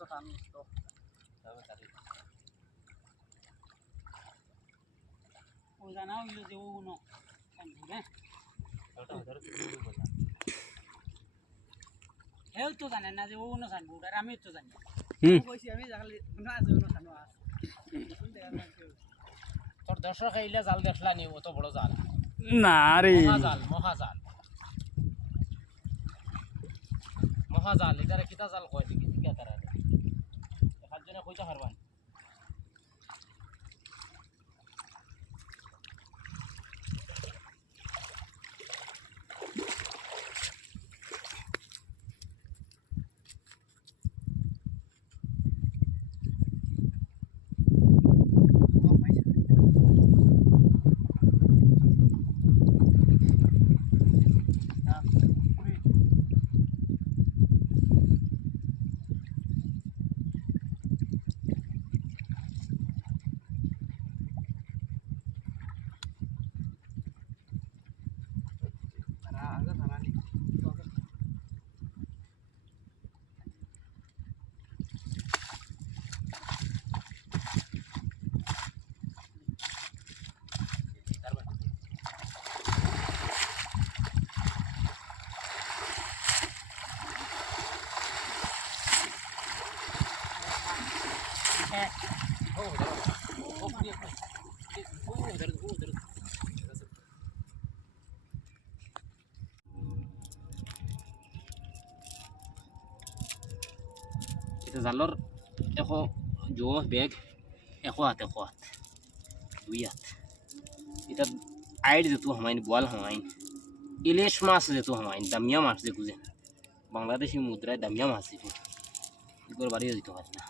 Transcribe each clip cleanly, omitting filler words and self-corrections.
তো টান তো ও জানা হইলো যে ও নো হ্যাঁ হেল তো জানেন না যে ও নো সাইনবোর্ড আর আমি তো জানি কইছি আমি জাগালে না আছে নো সানো আছে তোর দর্শক আইলা জাল দেখলা নি অত বড় জাল না রে মহাজাল এটারে কিতা জাল কয় দেখি জিজ্ঞাসা তারা দেখার জন্য কইতা পারবান এটা জালর এশ জোশ বেগ এশ হাত দুই হাত এটা আইড যেত হমাইন বোয়াল হমাইন ইলিশ মাছ যেত হমাইন দামিয়া মাছ যে বুঝে বাংলাদেশি মুদ্রায় দামিয়া মাছ এগুলো বাড়িও দিতে পারে না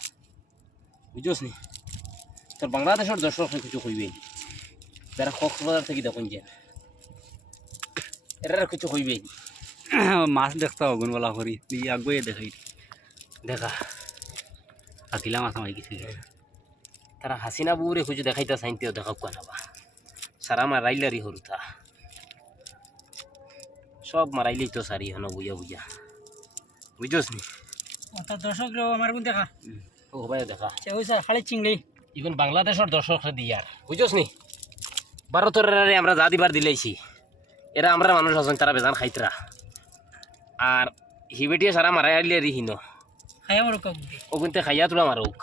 বুঝোস নি তোর বাংলাদেশের দর্শক কিছু কইবেই যারা কক্সবাজার থেকে দেখুন যে এরা কিছু কইবেই মাছ দেখতে অগুন বলা করি তুই আগুয়ে দেখাই দেখা পাতিলা মাছ আমার কিছু তারা হাসিনা বউরে কিছু দেখাইতা চাইতেও দেখা কোয়া নাবা সারা মারাইলারি হরুতা সব মারাইলেই তো সারি হন বুঝা বুঝোস নি অত দর্শক আমার কোন দেখা ও ভাই দেখা ওইসা খালি চিংড়ি ইভেন বাংলাদেশের দর্শক দিয়ার বুঝোস নি ভারতের আমরা যা দিবার দিলেইছি এরা আমরা মানুষ আছেন তারা বেজান খাইতরা আর হিবেটিয়ে সারা মারাই আইলে হিনো খাই আমার ও কিন্তু খাইয়া তোলা মারুক